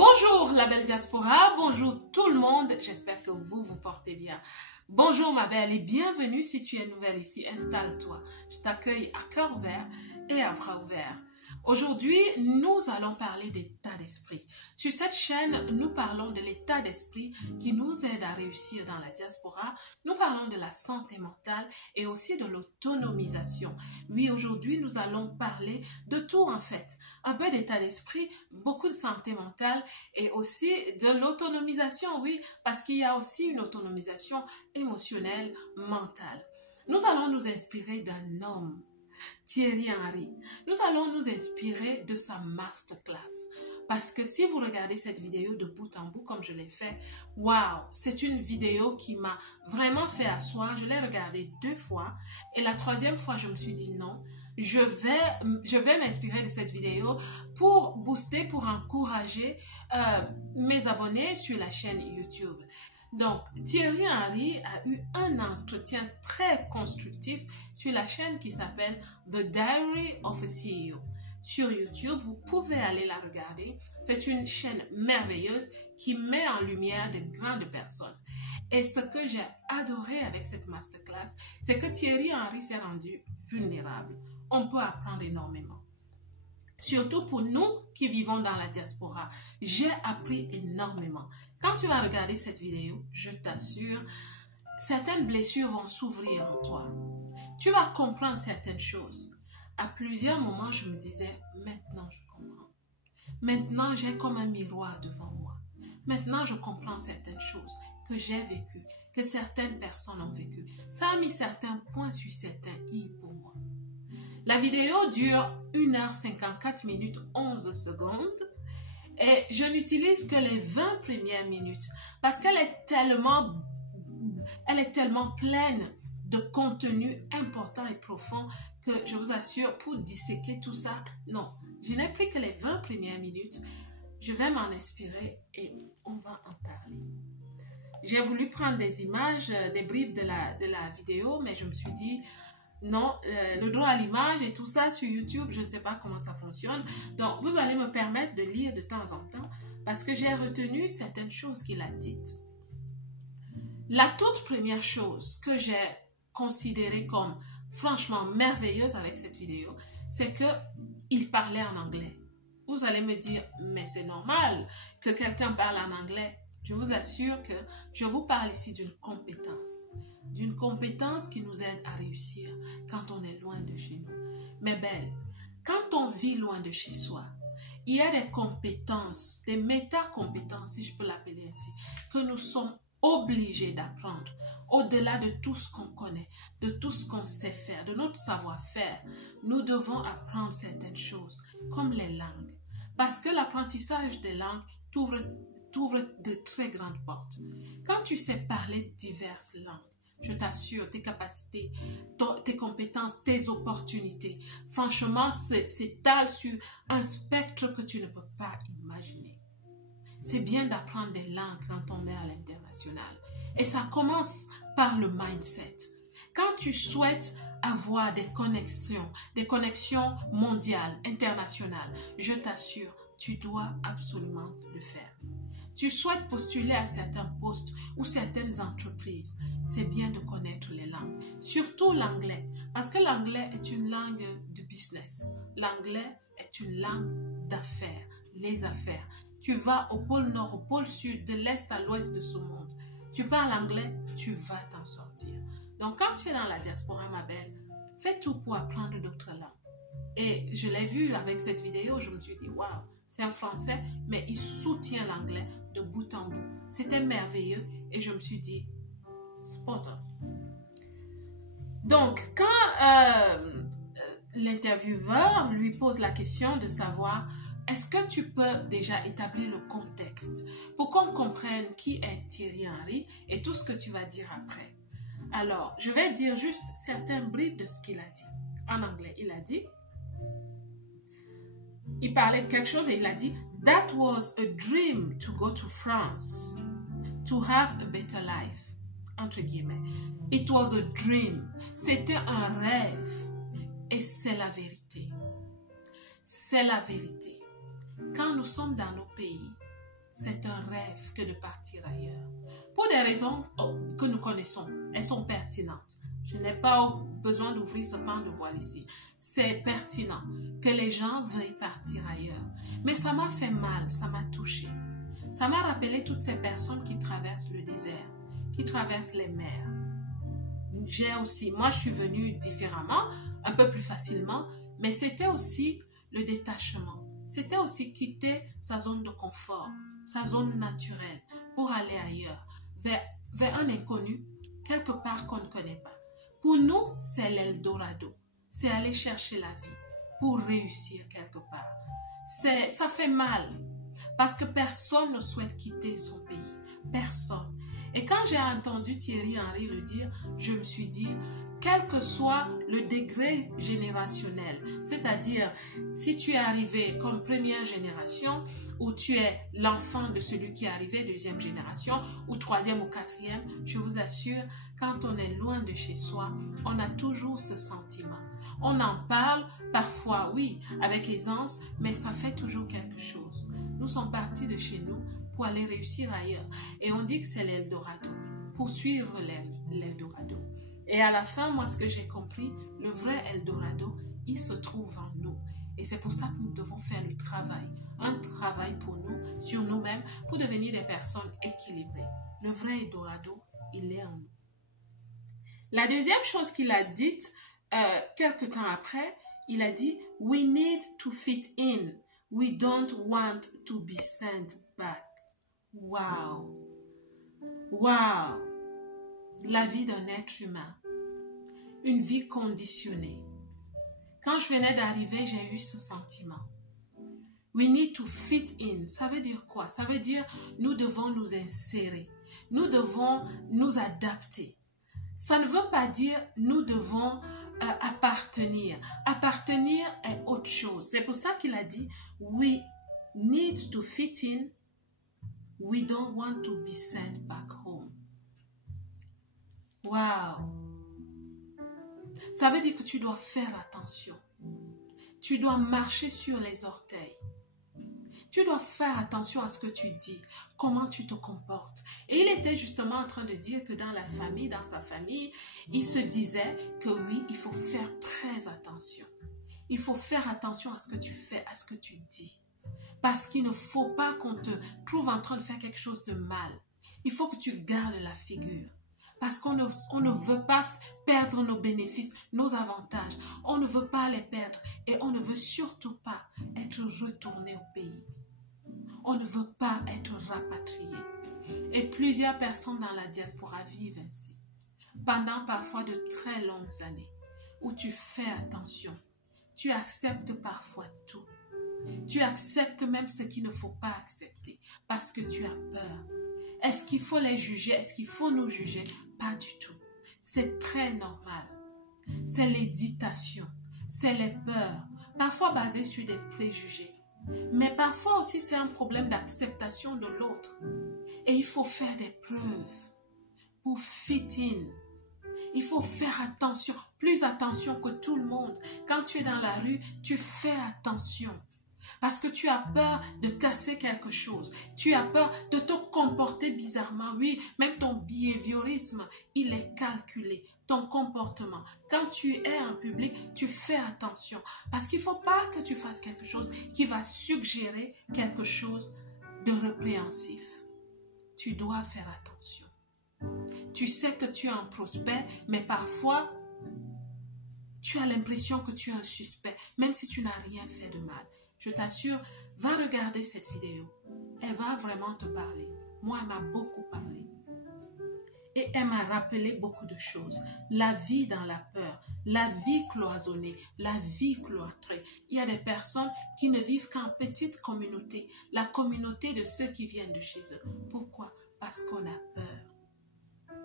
Bonjour la belle diaspora, bonjour tout le monde, j'espère que vous vous portez bien. Bonjour ma belle et bienvenue si tu es nouvelle ici, installe-toi. Je t'accueille à cœur ouvert et à bras ouverts. Aujourd'hui, nous allons parler d'état d'esprit. Sur cette chaîne, nous parlons de l'état d'esprit qui nous aide à réussir dans la diaspora. Nous parlons de la santé mentale et aussi de l'autonomisation. Oui, aujourd'hui, nous allons parler de tout en fait. Un peu d'état d'esprit, beaucoup de santé mentale et aussi de l'autonomisation, oui, parce qu'il y a aussi une autonomisation émotionnelle, mentale. Nous allons nous inspirer d'un homme, Thierry Henry. Nous allons nous inspirer de sa masterclass. Parce que si vous regardez cette vidéo de bout en bout comme je l'ai fait, waouh, c'est une vidéo qui m'a vraiment fait asseoir. Je l'ai regardée 2 fois et la 3e fois, je me suis dit non, je vais m'inspirer de cette vidéo pour booster, pour encourager mes abonnés sur la chaîne YouTube. Donc, Thierry Henry a eu un entretien très constructif sur la chaîne qui s'appelle The Diary of a CEO. Sur YouTube, vous pouvez aller la regarder. C'est une chaîne merveilleuse qui met en lumière de grandes personnes. Et ce que j'ai adoré avec cette masterclass, c'est que Thierry Henry s'est rendu vulnérable. On peut apprendre énormément. Surtout pour nous qui vivons dans la diaspora, j'ai appris énormément. Quand tu vas regarder cette vidéo, je t'assure, certaines blessures vont s'ouvrir en toi. Tu vas comprendre certaines choses. À plusieurs moments, je me disais, maintenant je comprends. Maintenant, j'ai comme un miroir devant moi. Maintenant, je comprends certaines choses que j'ai vécues, que certaines personnes ont vécues. Ça a mis certains points sur certains i pour moi. La vidéo dure 1h54 minutes 11 secondes et je n'utilise que les 20 premières minutes parce qu'elle est tellement pleine de contenu important et profond que je vous assure, pour disséquer tout ça, non, je n'ai pris que les 20 premières minutes. Je vais m'en inspirer et on va en parler. J'ai voulu prendre des images, des bribes de la vidéo, mais je me suis dit, non, le droit à l'image et tout ça sur YouTube, je ne sais pas comment ça fonctionne. Donc, vous allez me permettre de lire de temps en temps parce que j'ai retenu certaines choses qu'il a dites. La toute première chose que j'ai considérée comme franchement merveilleuse avec cette vidéo, c'est qu'il parlait en anglais. Vous allez me dire, mais c'est normal que quelqu'un parle en anglais. Je vous assure que je vous parle ici d'une compétence qui nous aide à réussir quand on est loin de chez nous. Mais belle, quand on vit loin de chez soi, il y a des compétences, des méta-compétences, si je peux l'appeler ainsi, que nous sommes obligés d'apprendre. Au-delà de tout ce qu'on connaît, de tout ce qu'on sait faire, de notre savoir-faire, nous devons apprendre certaines choses, comme les langues. Parce que l'apprentissage des langues t'ouvre de très grandes portes. Quand tu sais parler diverses langues, je t'assure, tes capacités, tes compétences, tes opportunités, franchement, s'étalent sur un spectre que tu ne peux pas imaginer. C'est bien d'apprendre des langues quand on est à l'international. Et ça commence par le mindset. Quand tu souhaites avoir des connexions mondiales, internationales, je t'assure, tu dois absolument le faire. Tu souhaites postuler à certains postes ou certaines entreprises, c'est bien de connaître les langues, surtout l'anglais, parce que l'anglais est une langue de business. L'anglais est une langue d'affaires, les affaires. Tu vas au pôle Nord, au pôle Sud, de l'Est à l'Ouest de ce monde. Tu parles anglais, tu vas t'en sortir. Donc quand tu es dans la diaspora, ma belle, fais tout pour apprendre d'autres langues. Et je l'ai vu avec cette vidéo, je me suis dit, waouh, c'est un Français, mais il soutient l'anglais de bout en bout. C'était merveilleux et je me suis dit, spot on. Donc, quand l'intervieweur lui pose la question de savoir, est-ce que tu peux déjà établir le contexte pour qu'on comprenne qui est Thierry Henry et tout ce que tu vas dire après? Alors, je vais dire juste certains bribes de ce qu'il a dit. En anglais, il parlait de quelque chose et il a dit « That was a dream to go to France, to have a better life. » Entre guillemets. It was a dream. C'était un rêve. Et c'est la vérité. C'est la vérité. Quand nous sommes dans nos pays, c'est un rêve que de partir ailleurs. Pour des raisons que nous connaissons, elles sont pertinentes. Je n'ai pas besoin d'ouvrir ce pan de voile ici. C'est pertinent que les gens veuillent partir ailleurs. Mais ça m'a fait mal, ça m'a touché. Ça m'a rappelé toutes ces personnes qui traversent le désert, qui traversent les mers. Moi je suis venue différemment, un peu plus facilement, mais c'était aussi le détachement. C'était aussi quitter sa zone de confort, sa zone naturelle, pour aller ailleurs, vers un inconnu, quelque part qu'on ne connaît pas. Pour nous, c'est l'Eldorado. C'est aller chercher la vie pour réussir quelque part. Ça fait mal parce que personne ne souhaite quitter son pays. Personne. Et quand j'ai entendu Thierry Henry le dire, je me suis dit, quel que soit le degré générationnel, c'est-à-dire si tu es arrivé comme première génération ou tu es l'enfant de celui qui est arrivé deuxième génération ou troisième ou quatrième, je vous assure, quand on est loin de chez soi, on a toujours ce sentiment. On en parle parfois, oui, avec aisance, mais ça fait toujours quelque chose. Nous sommes partis de chez nous pour aller réussir ailleurs. Et on dit que c'est l'Eldorado, poursuivre l'Eldorado. Et à la fin, moi, ce que j'ai compris, le vrai Eldorado, il se trouve en nous. Et c'est pour ça que nous devons faire le travail, un travail pour nous, sur nous-mêmes, pour devenir des personnes équilibrées. Le vrai Eldorado, il est en nous. La deuxième chose qu'il a dite, quelques temps après, il a dit, « We need to fit in. We don't want to be sent back. » Wow! Wow! La vie d'un être humain. Une vie conditionnée. Quand je venais d'arriver, j'ai eu ce sentiment. We need to fit in. Ça veut dire quoi? Ça veut dire nous devons nous insérer. Nous devons nous adapter. Ça ne veut pas dire nous devons appartenir. Appartenir est autre chose. C'est pour ça qu'il a dit we need to fit in. We don't want to be sent back home. Wow! Ça veut dire que tu dois faire attention. Tu dois marcher sur les orteils. Tu dois faire attention à ce que tu dis, comment tu te comportes. Et il était justement en train de dire que dans la famille, dans sa famille, il se disait que oui, il faut faire très attention. Il faut faire attention à ce que tu fais, à ce que tu dis. Parce qu'il ne faut pas qu'on te trouve en train de faire quelque chose de mal. Il faut que tu gardes la figure. Parce qu'on ne veut pas perdre nos bénéfices, nos avantages. On ne veut pas les perdre et on ne veut surtout pas être retourné au pays. On ne veut pas être rapatrié. Et plusieurs personnes dans la diaspora vivent ainsi. Pendant parfois de très longues années où tu fais attention. Tu acceptes parfois tout. Tu acceptes même ce qu'il ne faut pas accepter parce que tu as peur. Est-ce qu'il faut les juger? Est-ce qu'il faut nous juger? Pas du tout. C'est très normal. C'est l'hésitation, c'est les peurs, parfois basées sur des préjugés. Mais parfois aussi c'est un problème d'acceptation de l'autre. Et il faut faire des preuves pour fit in. Il faut faire attention, plus attention que tout le monde. Quand tu es dans la rue, tu fais attention. Parce que tu as peur de casser quelque chose. Tu as peur de te comporter bizarrement. Oui, même ton behaviorisme, il est calculé. Ton comportement. Quand tu es en public, tu fais attention. Parce qu'il ne faut pas que tu fasses quelque chose qui va suggérer quelque chose de répréhensif. Tu dois faire attention. Tu sais que tu es un prospect, mais parfois, tu as l'impression que tu es un suspect, même si tu n'as rien fait de mal. Je t'assure, va regarder cette vidéo. Elle va vraiment te parler. Moi, elle m'a beaucoup parlé. Et elle m'a rappelé beaucoup de choses. La vie dans la peur, la vie cloisonnée, la vie cloîtrée. Il y a des personnes qui ne vivent qu'en petite communauté. La communauté de ceux qui viennent de chez eux. Pourquoi? Parce qu'on a peur.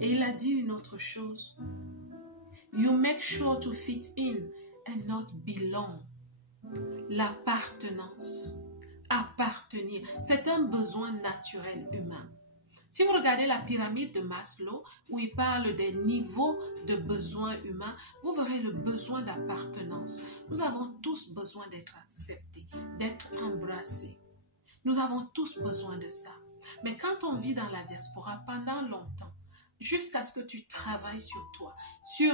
Et il a dit une autre chose. You make sure to fit in and not belong. L'appartenance, appartenir, c'est un besoin naturel humain. Si vous regardez la pyramide de Maslow, où il parle des niveaux de besoins humains, vous verrez le besoin d'appartenance. Nous avons tous besoin d'être acceptés, d'être embrassés. Nous avons tous besoin de ça. Mais quand on vit dans la diaspora pendant longtemps, jusqu'à ce que tu travailles sur toi, sur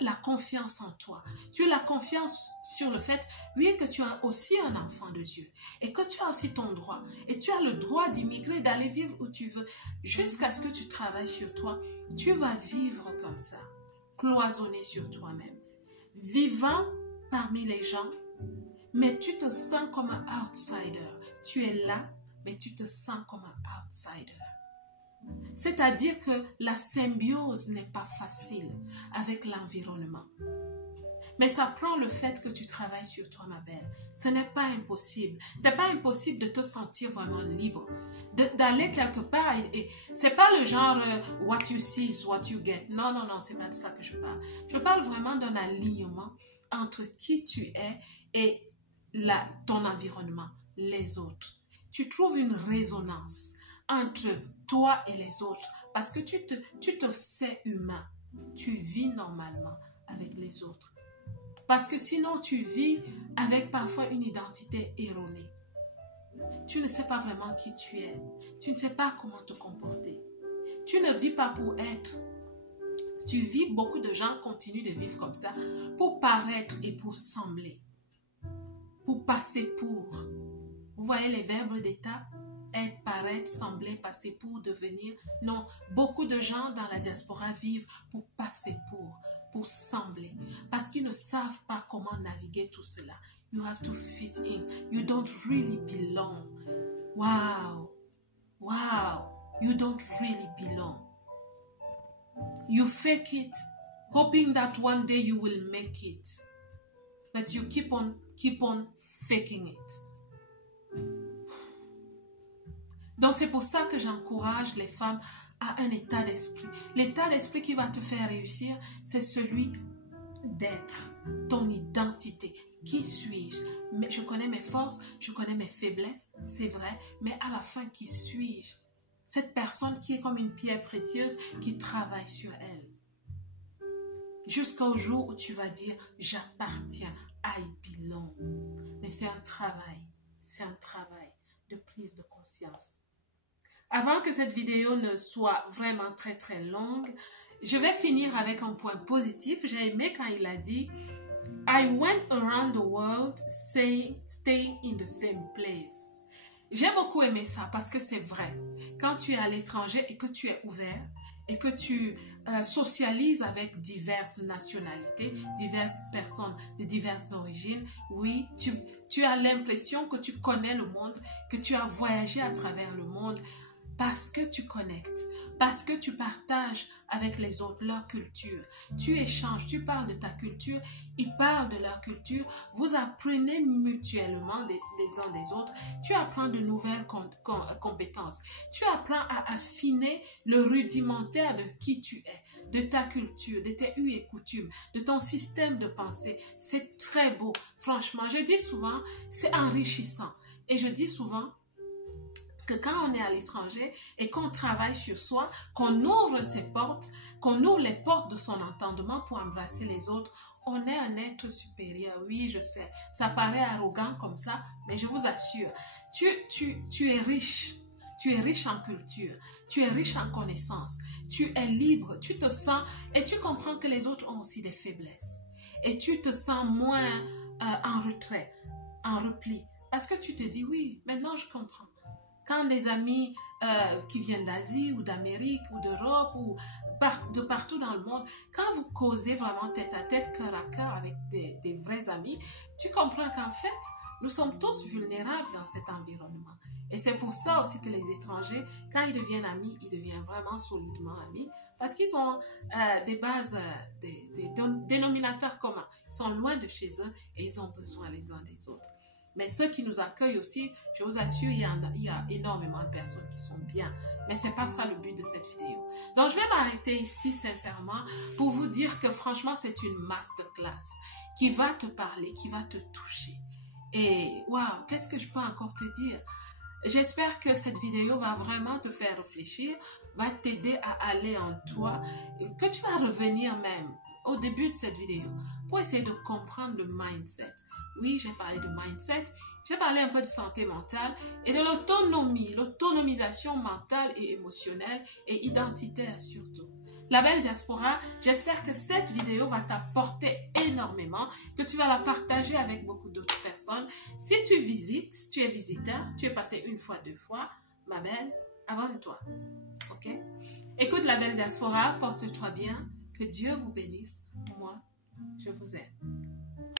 la confiance en toi, sur la confiance sur le fait, oui, que tu as aussi un enfant de Dieu et que tu as aussi ton droit et tu as le droit d'immigrer, d'aller vivre où tu veux, jusqu'à ce que tu travailles sur toi, tu vas vivre comme ça, cloisonné sur toi-même, vivant parmi les gens, mais tu te sens comme un outsider. Tu es là, mais tu te sens comme un outsider. C'est-à-dire que la symbiose n'est pas facile avec l'environnement. Mais ça prend le fait que tu travailles sur toi, ma belle. Ce n'est pas impossible. Ce n'est pas impossible de te sentir vraiment libre, d'aller quelque part. Et c'est pas le genre what you see is what you get. Non, non, non, c'est pas de ça que je parle. Je parle vraiment d'un alignement entre qui tu es et ton environnement, les autres. Tu trouves une résonance entre toi et les autres parce que tu te sais humain. Tu vis normalement avec les autres. Parce que sinon, tu vis avec parfois une identité erronée. Tu ne sais pas vraiment qui tu es. Tu ne sais pas comment te comporter. Tu ne vis pas pour être. Tu vis, beaucoup de gens continuent de vivre comme ça pour paraître et pour sembler. Pour passer pour. Vous voyez les verbes d'état? Être, paraître, sembler, passer pour, devenir. Non, beaucoup de gens dans la diaspora vivent pour passer pour sembler. Parce qu'ils ne savent pas comment naviguer tout cela. You have to fit in. You don't really belong. Wow. Wow. You don't really belong. You fake it, hoping that one day you will make it. But you keep on faking it. Donc c'est pour ça que j'encourage les femmes à un état d'esprit. L'état d'esprit qui va te faire réussir, c'est celui d'être, ton identité. Qui suis-je? Je connais mes forces, je connais mes faiblesses, c'est vrai, mais à la fin, qui suis-je? Cette personne qui est comme une pierre précieuse qui travaille sur elle. Jusqu'au jour où tu vas dire, j'appartiens, I belong. Mais c'est un travail de prise de conscience. Avant que cette vidéo ne soit vraiment très très longue, je vais finir avec un point positif. J'ai aimé quand il a dit I went around the world staying in the same place. J'ai beaucoup aimé ça parce que c'est vrai. Quand tu es à l'étranger et que tu es ouvert et que tu socialises avec diverses nationalités, diverses personnes de diverses origines, oui, tu as l'impression que tu connais le monde, que tu as voyagé à travers le monde. Parce que tu connectes, parce que tu partages avec les autres leur culture. Tu échanges, tu parles de ta culture, ils parlent de leur culture. Vous apprenez mutuellement les uns des autres. Tu apprends de nouvelles compétences. Tu apprends à affiner le rudimentaire de qui tu es, de ta culture, de tes us et coutumes, de ton système de pensée. C'est très beau. Franchement, je dis souvent, c'est enrichissant. Et je dis souvent, que quand on est à l'étranger et qu'on travaille sur soi, qu'on ouvre ses portes, qu'on ouvre les portes de son entendement pour embrasser les autres, on est un être supérieur. Oui, je sais, ça paraît arrogant comme ça, mais je vous assure, tu es riche. Tu es riche en culture, tu es riche en connaissances, tu es libre, tu te sens et tu comprends que les autres ont aussi des faiblesses. Et tu te sens moins en retrait, en repli. Parce que tu te dis, oui, maintenant je comprends. Quand des amis qui viennent d'Asie ou d'Amérique ou d'Europe ou de partout dans le monde, quand vous causez vraiment tête à tête, cœur à cœur avec des vrais amis, tu comprends qu'en fait, nous sommes tous vulnérables dans cet environnement. Et c'est pour ça aussi que les étrangers, quand ils deviennent amis, ils deviennent vraiment solidement amis parce qu'ils ont des bases, des dénominateurs communs. Ils sont loin de chez eux et ils ont besoin les uns des autres. Mais ceux qui nous accueillent aussi, je vous assure, il y a énormément de personnes qui sont bien. Mais ce n'est pas ça le but de cette vidéo. Donc, je vais m'arrêter ici, sincèrement, pour vous dire que franchement, c'est une masterclass qui va te parler, qui va te toucher. Et waouh, qu'est-ce que je peux encore te dire? J'espère que cette vidéo va vraiment te faire réfléchir, va t'aider à aller en toi, que tu vas revenir même au début de cette vidéo pour essayer de comprendre le mindset. Oui, j'ai parlé de mindset, j'ai parlé un peu de santé mentale et de l'autonomie, l'autonomisation mentale et émotionnelle et identitaire surtout. La belle diaspora, j'espère que cette vidéo va t'apporter énormément, que tu vas la partager avec beaucoup d'autres personnes. Si tu visites, tu es visiteur, tu es passé une fois, deux fois, ma belle, abonne-toi. Ok? Écoute la belle diaspora, porte-toi bien, que Dieu vous bénisse. Moi, je vous aime.